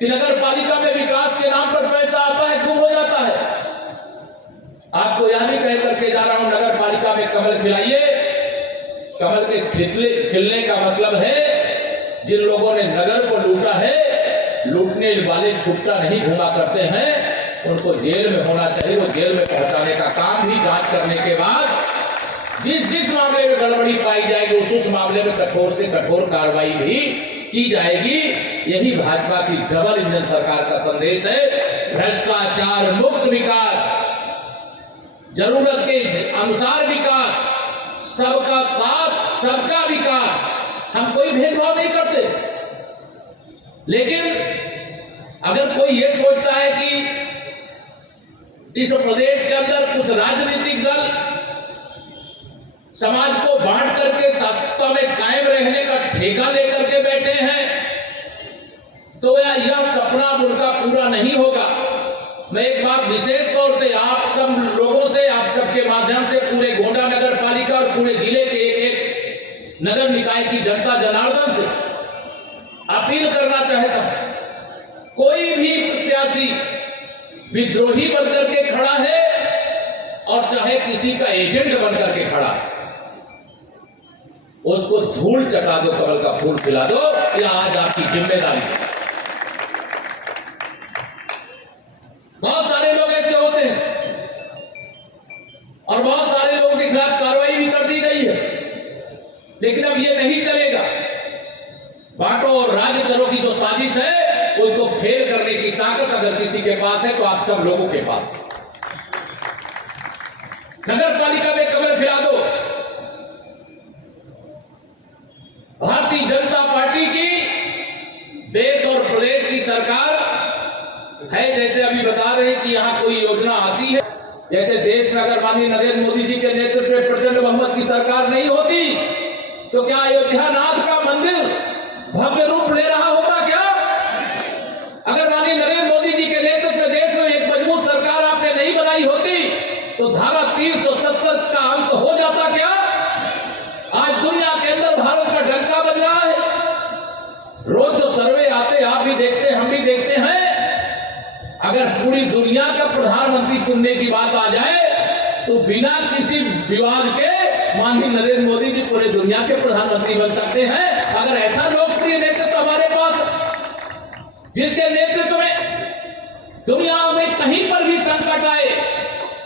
कि नगर पालिका में विकास के नाम पर पैसा आता है, गुम हो जाता है। आपको यह नहीं कह करके जा रहा हूं नगर पालिका में कमल खिलाइए। कमल के खिलने का मतलब है जिन लोगों ने नगर को लूटा है, लूटने वाले छुट्टा नहीं घुमा करते हैं, उनको जेल में होना चाहिए। वो जेल में पहुंचाने का काम भी जांच करने के बाद जिस मामले में गड़बड़ी पाई जाएगी उस मामले में कठोर से कठोर कार्रवाई भी की जाएगी। यही भाजपा की डबल इंजन सरकार का संदेश है। भ्रष्टाचार मुक्त विकास, जरूरत के अनुसार विकास, सबका साथ सबका विकास। हम कोई भेदभाव नहीं करते, लेकिन अगर कोई ये सोचता है कि इस प्रदेश के अंदर कुछ राजनीतिक दल समाज को बांट करके सत्ता में कायम रहने का ठेका लेकर के बैठे हैं, तो यह सपना उनका पूरा नहीं होगा। मैं एक बात विशेष तौर से आप सब लोगों से, आप सबके माध्यम से पूरे गोंडा नगर पालिका और पूरे जिले के एक नगर निकाय की जनता जनार्दन से अपील करना चाहता हूं, कोई भी प्रत्याशी विद्रोही बनकर के खड़ा है और चाहे किसी का एजेंट बनकर के खड़ा है, उसको धूल चटा दो, कमल का फूल खिला दो। यह आज आपकी जिम्मेदारी है। बहुत सारे लोग ऐसे होते हैं और बहुत सारे लोगों के खिलाफ कार्रवाई भी कर दी गई है, लेकिन अब ये नहीं चलेगा। बांटो और राज करो की जो साजिश है, उसको फेल करने की ताकत अगर किसी के पास है तो आप सब लोगों के पास है। नगर पालिका में कमल खिला दो। भारतीय जनता पार्टी की देश और प्रदेश की सरकार है। जैसे अभी बता रहे हैं कि यहां कोई योजना आती है, जैसे देश में अगर माननीय नरेंद्र मोदी जी के नेतृत्व में प्रचंड बहुमत की सरकार नहीं होती तो क्या अयोध्या नाथ का मंदिर भव्य रूप ले रहा होता? क्या अगर माननीय नरेंद्र मोदी जी के नेतृत्व में देश में एक मजबूत सरकार आपने नहीं बनाई होती तो धारा 370 का अंत हो जाता? क्या आज दुनिया के अंदर भारत का डंका बज रहा है। रोज जो सर्वे आते आप भी देखते हैं, हम भी देखते हैं। अगर पूरी दुनिया का प्रधानमंत्री चुनने की बात आ जाए तो बिना किसी विवाद के माननीय नरेंद्र मोदी जी पूरे दुनिया के प्रधानमंत्री बन सकते हैं। अगर ऐसा लोकप्रिय नेतृत्व हमारे पास, जिसके नेतृत्व में दुनिया में कहीं पर भी संकट आए,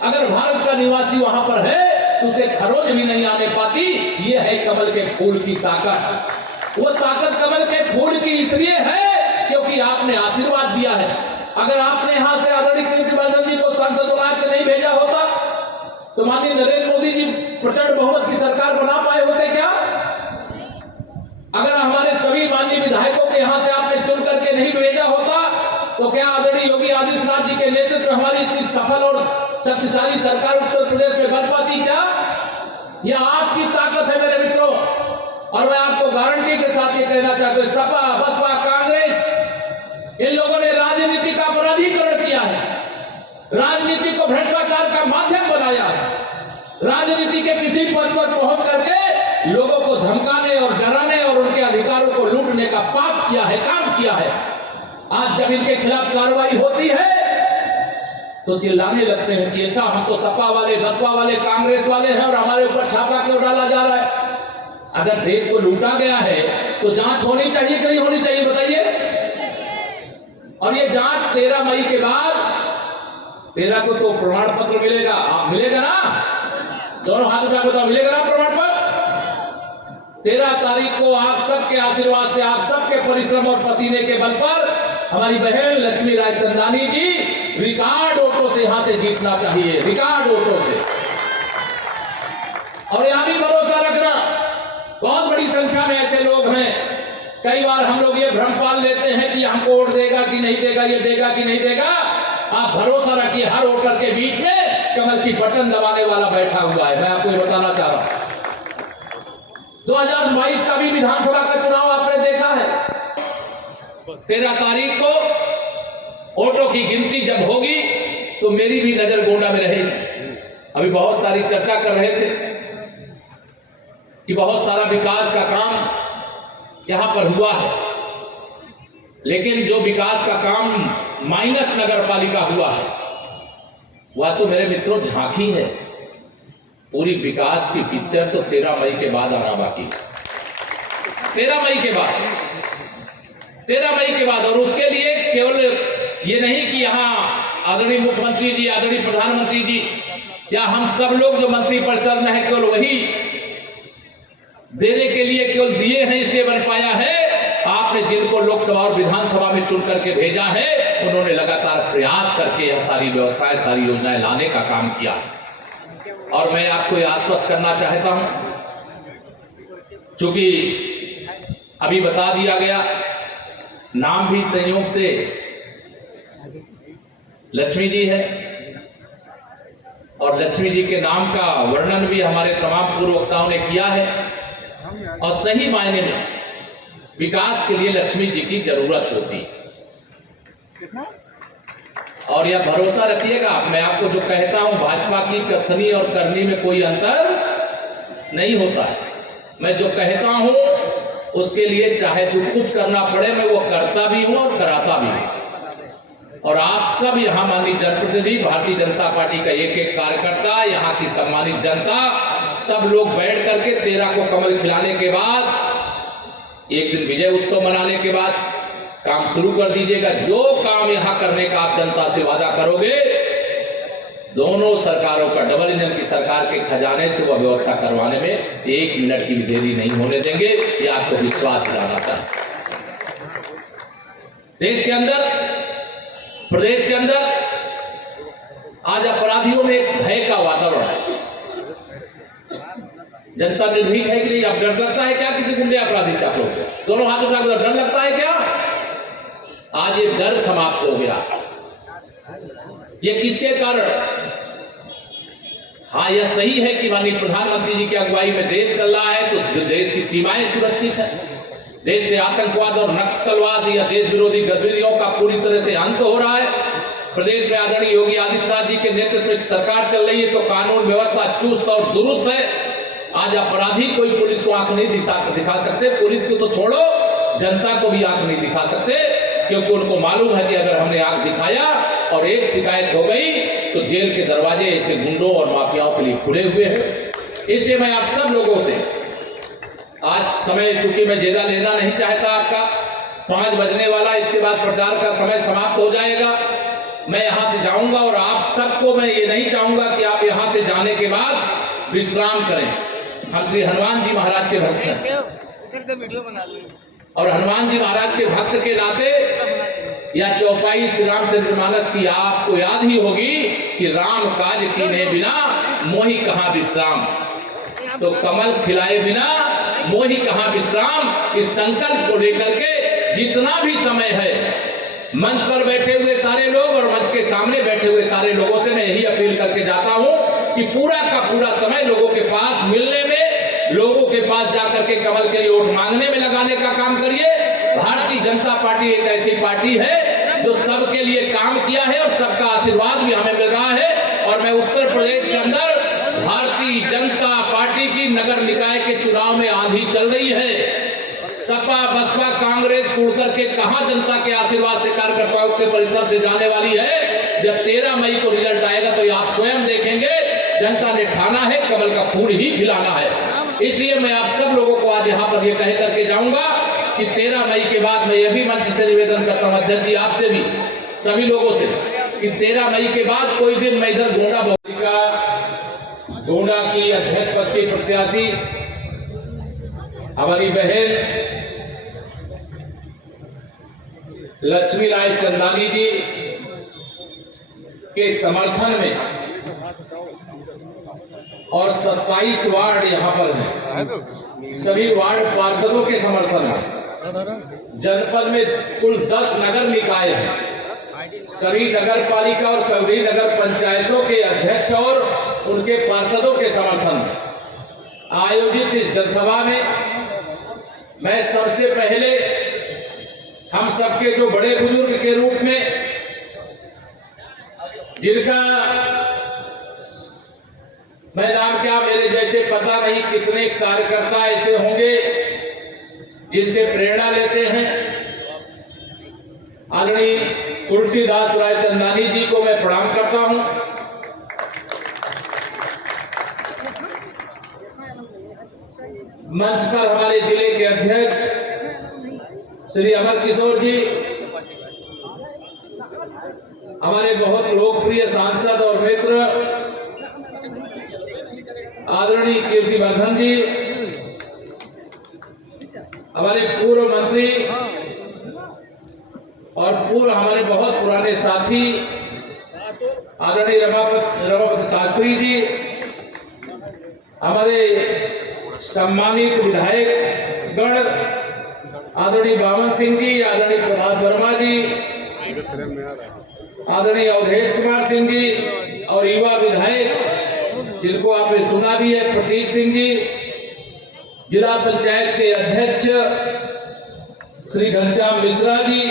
अगर भारत का निवासी वहां पर है तो उसे खरोच भी नहीं आने पाती। यह है कमल के फूल की ताकत। वो ताकत कमल के फूल की इसलिए है क्योंकि आपने आशीर्वाद दिया है। अगर आपने यहां से आदरणीय कीर्तिवर्धन जी को सांसद बना के नहीं भेजा होता तो माननीय नरेंद्र मोदी जी प्रचंड बहुमत की सरकार बना पाए होते? क्या अगर हमारे सभी माननीय विधायकों को यहां से आपने चुन करके नहीं भेजा होता तो क्या आदरणीय योगी आदित्यनाथ जी के नेतृत्व में हमारी इतनी सफल और शक्तिशाली सरकार उत्तर प्रदेश में बन पाती? क्या यह आपकी ताकत है मेरे मित्रों। और मैं आपको गारंटी के साथ ये कहना चाहता हूं, सपा, बसपा, कांग्रेस, इन लोगों ने राजनीति का अपराधीकरण किया है, राजनीति को भ्रष्टाचार का माध्यम बनाया है, राजनीति के किसी पद पर पहुंच करके लोगों को धमकाने और डराने और उनके अधिकारों को लूटने का पाप किया है, काम किया है। आज जब इनके खिलाफ कार्रवाई होती है तो चिल्लाने लगते हैं कि अच्छा हम तो सपा वाले, बसपा वाले, कांग्रेस वाले हैं और हमारे ऊपर छापा क्यों डाला जा रहा है? अगर देश को लूटा गया है तो जांच होनी चाहिए कि नहीं होनी चाहिए, बताइए। और ये जांच 13 मई के बाद, 13 को तो प्रमाण पत्र मिलेगा, मिलेगा ना? दोनों हाथ उठा बताओ, मिलेगा ना प्रमाण पत्र? 13 तारीख को आप सबके आशीर्वाद से, आप सबके परिश्रम और पसीने के बल पर हमारी बहन लक्ष्मी राय चंदानी जी रिकॉर्ड वोटों से यहां से जीतना चाहिए, रिकॉर्ड वोटों से। और यहां भी भरोसा रखना, बहुत बड़ी संख्या में ऐसे लोग हैं। कई बार हम लोग ये भ्रम पाल लेते हैं कि हमको वोट देगा कि नहीं देगा, ये देगा कि नहीं देगा। आप भरोसा रखिए, हर वोटर के बीच में कमल की बटन दबाने वाला बैठा हुआ है। मैं आपको ये बताना चाह रहा हूं। 2022 का भी विधानसभा का चुनाव आपने देखा है। 13 तारीख को वोटों की गिनती जब होगी तो मेरी भी नजर गोंडा में रहेगी। अभी बहुत सारी चर्चा कर रहे थे कि बहुत सारा विकास का काम यहां पर हुआ है। लेकिन जो विकास का काम माइनस नगर पालिका हुआ है वह तो मेरे मित्रों झांकी है। पूरी विकास की पिक्चर तो 13 मई के बाद आना बाकी, 13 मई के बाद, 13 मई के बाद। और उसके लिए केवल ये नहीं कि यहाँ आदरणीय मुख्यमंत्री जी, आदरणीय प्रधानमंत्री जी या हम सब लोग जो मंत्री परिषद में है केवल वही देने के लिए केवल दिए हैं इसलिए बन पाया है। आपने जिनको लोकसभा और विधानसभा में चुन करके भेजा है उन्होंने लगातार प्रयास करके यह सारी व्यवस्थाएं, सारी योजनाएं लाने का काम किया है। और मैं आपको यह आश्वस्त करना चाहता हूं, चूंकि अभी बता दिया गया, नाम भी संयोग से लक्ष्मी जी है और लक्ष्मी जी के नाम का वर्णन भी हमारे तमाम पूर्व वक्ताओं ने किया है। और सही मायने में विकास के लिए लक्ष्मी जी की जरूरत होती है। और यह भरोसा रखिएगा, मैं आपको जो कहता हूं, भाजपा की कथनी और करनी में कोई अंतर नहीं होता है। मैं जो कहता हूं उसके लिए चाहे जो कुछ करना पड़े मैं वो करता भी हूं और कराता भी हूं। और आप सब यहाँ माननीय जनप्रतिनिधि, भारतीय जनता पार्टी का एक एक कार्यकर्ता, यहाँ की सम्मानित जनता, सब लोग बैठ करके 13 को कमल खिलाने के बाद, एक दिन विजय उत्सव मनाने के बाद काम शुरू कर दीजिएगा। जो काम यहाँ करने का आप जनता से वादा करोगे, दोनों सरकारों का, डबल इंजन की सरकार के खजाने से वह व्यवस्था करवाने में 1 मिनट की भी देरी नहीं होने देंगे। ये आपको विश्वास दिलाना चाहिए। देश के अंदर, प्रदेश के अंदर आज अपराधियों में एक भय का वातावरण है। जनता निर्भीक है कि नहीं? अब डर लगता है क्या किसी गुंडे अपराधी से? आप लोग दोनों हाथ उठाकर डर लगता है क्या? आज ये डर समाप्त हो गया। ये किसके कारण? हाँ, यह सही है कि माननीय प्रधानमंत्री जी की अगुवाई में देश चल रहा है तो देश की सीमाएं सुरक्षित है। देश से आतंकवाद और नक्सलवाद या देश विरोधी गतिविधियों का पूरी तरह से अंत हो रहा है। प्रदेश में आदरणीय योगी आदित्यनाथ जी के नेतृत्व में सरकार चल रही है तो कानून व्यवस्था चुस्त और दुरुस्त है। आज अपराधी कोई पुलिस को आंख नहीं दिखा सकते, पुलिस को तो छोड़ो, जनता को भी आंख नहीं दिखा सकते, क्योंकि उनको मालूम है कि अगर हमने आंख दिखाया और एक शिकायत हो गई तो जेल के दरवाजे ऐसे गुंडों और माफियाओं के लिए खुले हुए हैं। इसलिए मैं आप सब लोगों से आज समय, चूंकि मैं ज्यादा लेना नहीं चाहता आपका, 5 बजने वाला, इसके बाद प्रचार का समय समाप्त हो जाएगा। मैं यहां से जाऊंगा और आप सबको मैं ये नहीं चाहूंगा कि आप यहां से जाने के बाद विश्राम करें। हम श्री हनुमान जी महाराज के भक्त हैं और हनुमान जी महाराज के भक्त के नाते या चौपाई श्री रामचंद्रमानस की आपको याद ही होगी कि राम काज कीने बिना मोहि कहां विश्राम, तो कमल खिलाए बिना मोहि कहां विश्राम। इस संकल्प को लेकर के जितना भी समय है, मंच पर बैठे हुए सारे लोग और मंच के सामने बैठे हुए सारे लोगों से मैं यही अपील करके जाता हूं कि पूरा का पूरा समय लोगों के पास मिलने में, लोगों के पास जाकर के कमल के लिए वोट मांगने में लगाने का काम करिए। भारतीय जनता पार्टी एक ऐसी पार्टी है जो सबके लिए काम किया है और सबका आशीर्वाद भी हमें मिल रहा है। और मैं उत्तर प्रदेश के अंदर भारतीय जनता पार्टी की नगर निकाय के चुनाव में आंधी चल रही है। सपा, बसपा, कांग्रेस उड़ करके कहां जनता के आशीर्वाद से कार्यकर्ताओं के परिसर से जाने वाली है। जब 13 मई को रिजल्ट आएगा तो आप स्वयं देखेंगे, जनता ने ठाना है कमल का फूल ही खिलाना है। इसलिए मैं आप सब लोगों को आज यहाँ पर यह कह करके जाऊंगा कि 13 मई के बाद मैं यह भी मंच से निवेदन करता हूँ अध्यक्ष जी, आपसे भी, सभी लोगों से, कि 13 मई के बाद कोई दिन मैं इधर गोंडा की अध्यक्ष पद की प्रत्याशी हमारी बहन लक्ष्मी राय चंदानी जी के समर्थन में और 27 वार्ड यहाँ पर हैं, सभी वार्ड पार्षदों के समर्थन में जनपद में कुल 10 नगर निकाय हैं। सभी नगर पालिका और सभी नगर पंचायतों के अध्यक्ष और उनके पार्षदों के समर्थन में आयोजित इस जनसभा में मैं सबसे पहले हम सबके जो बड़े बुजुर्ग के रूप में, जिनका मैं नाम क्या, मेरे जैसे पता नहीं कितने कार्यकर्ता ऐसे होंगे जिनसे प्रेरणा लेते हैं, आदरणीय तुलसीदास रायचंदानी जी को मैं प्रणाम करता हूं। मंच पर हमारे जिले के अध्यक्ष श्री अमर किशोर जी, हमारे बहुत लोकप्रिय सांसद और मित्र आदरणीय कीर्तिवर्धन जी, हमारे पूर्व मंत्री और पूर्व हमारे बहुत पुराने साथी आदरणीय रमापति शास्त्री जी, हमारे सम्मानित विधायक गण आदरणीय बावन सिंह जी, आदरणीय प्रभात वर्मा जी, आदरणीय अवधेश कुमार सिंह जी और युवा विधायक जिनको आपने सुना भी है प्रतीक सिंह जी, जिला पंचायत के अध्यक्ष श्री घनश्याम मिश्रा जी,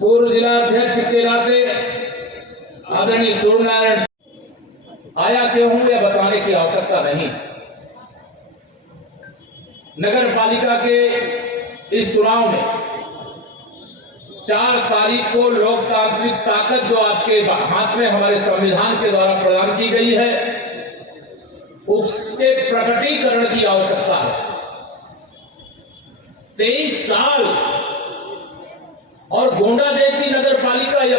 पूर्व जिला अध्यक्ष के नाते आदरणीय सूर्यनारायण, आया क्यों हूं यह बताने की आवश्यकता नहीं। नगर पालिका के इस चुनाव में 4 तारीख को लोकतांत्रिक ताकत जो आपके हाथ में हमारे संविधान के द्वारा प्रदान की गई है, उसके प्रकटीकरण की आवश्यकता है। 23 साल और गोंडा जैसी नगर पालिका या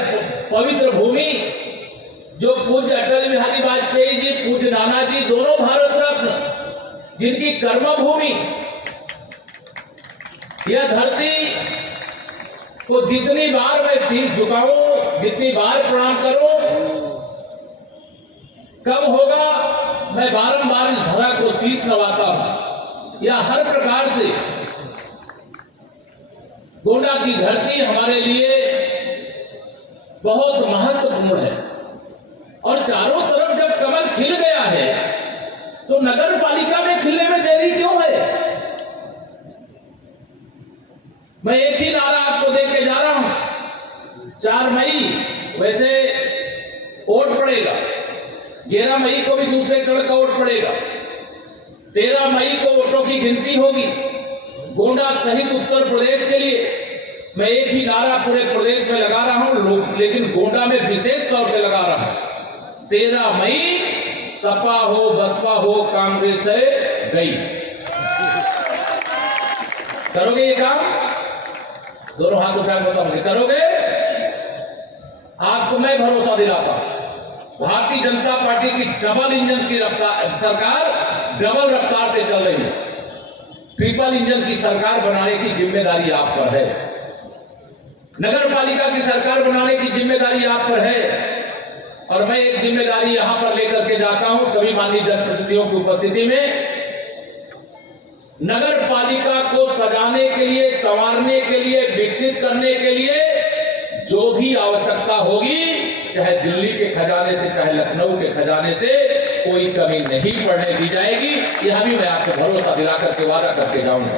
पवित्र भूमि जो पूज्य अटल बिहारी वाजपेयी जी, पूज्य नाना जी, दोनों भारत रत्न जिनकी कर्मभूमि, यह धरती को जितनी बार मैं शीश झुकाऊं, जितनी बार प्रणाम करूं, कम होगा। मैं बारंबार इस धरा को शीश नवाता हूं। यह हर प्रकार से गोंडा की धरती हमारे लिए बहुत महत्वपूर्ण है और चारों तरफ जब कमल खिल गया है तो नगर पालिका में खिलने में देरी क्यों है? मैं एक ही नारा आपको दे के जा रहा हूं। 4 मई वैसे वोट पड़ेगा, 11 मई को भी दूसरे चरण का वोट पड़ेगा, 13 मई को वोटों की गिनती होगी। गोंडा सहित उत्तर प्रदेश के लिए मैं एक ही नारा पूरे प्रदेश में लगा रहा हूं, लेकिन गोंडा में विशेष तौर से लगा रहा हूं। 13 मई सपा हो बसपा हो कांग्रेस है गई। करोगे ये काम? दोनों हाथ उठा बता मुझे, करोगे? आपको मैं भरोसा दिलाता हूं, भारतीय जनता पार्टी की डबल इंजन की रफ्तार सरकार डबल रफ्तार से चल रही है। ट्रिपल इंजन की सरकार बनाने की जिम्मेदारी आप पर है। नगर पालिका की सरकार बनाने की जिम्मेदारी आप पर है और मैं एक जिम्मेदारी यहां पर लेकर के जाता हूं सभी माननीय जनप्रतिनिधियों की उपस्थिति में। नगर पालिका को सजाने के लिए, संवारने के लिए, विकसित करने के लिए जो भी आवश्यकता होगी, चाहे दिल्ली के खजाने से चाहे लखनऊ के खजाने से, कोई कमी नहीं पड़ने दी जाएगी। यह भी मैं आपको भरोसा दिला करके वादा करके जाऊंगा।